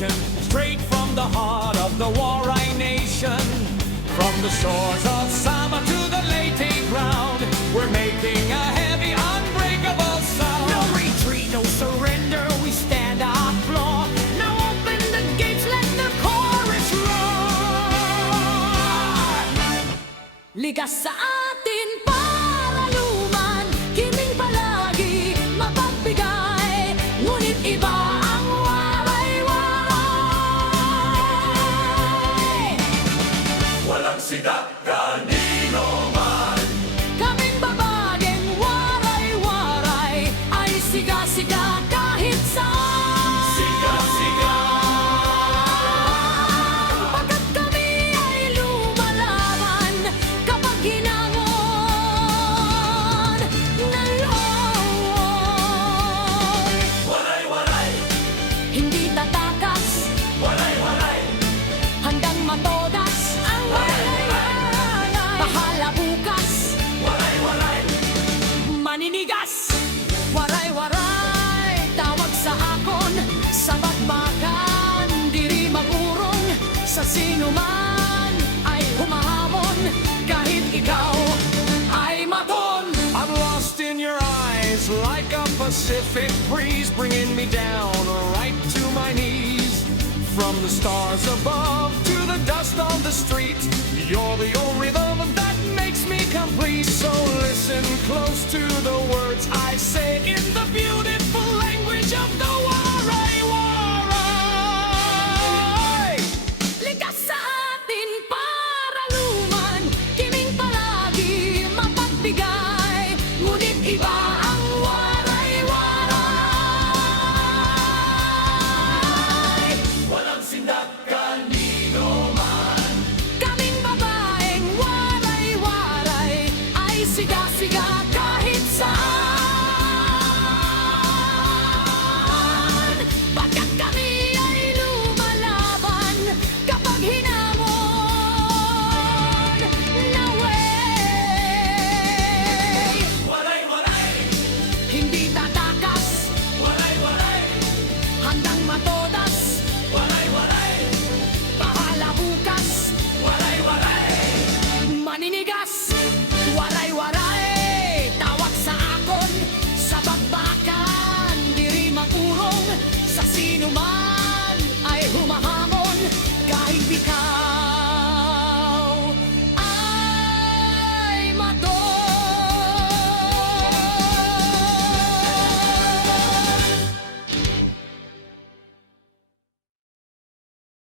revolution, straight from the heart of the Waray nation. From the shores of Sama to the Leyte ground, we're making a heavy, unbreakable sound. No retreat, no surrender, we stand our floor. Now open the gates, let the chorus roar. Ligas sa atin para luman, kiming palagi mapagbigay, ngunit iba ang waray-waray. Walang sidak kanino man, Kaming babageng waray-waray ay siga-siga kahit saan. siga-siga. Pagkat kami ay lumalaban kapag hinangon ng looy. Waray-waray, Hindi tatakas, waray-waray, handang matodas ang waray-waray. Bahala bukas, waray-waray. maninigas. Waray-waray, tawag sa akon, sa bakbakan, diri magurong, sa sino man ay humahamon, kahit ikaw ay maton. I'm lost in your eyes like a Pacific breeze, bringing me down right to my knees. From the stars above to the dust on the street, you're the only rhythm that makes me complete. So listen close to the words I say in the beautiful language of the Waray-Waray. Likas sa atin para luman, kiming palagi mapagbigay, ngunit iba ang waray-waray. Walang sindak kanino man, Kaming babaeng waray-waray ay siga-siga kahit saan. Pagkat kami ay lumalaban kapag hinamon na way. waray-waray, Hindi tatakas, waray-waray, handang matodas, waray-waray, bahala bukas, waray-waray. maninigas.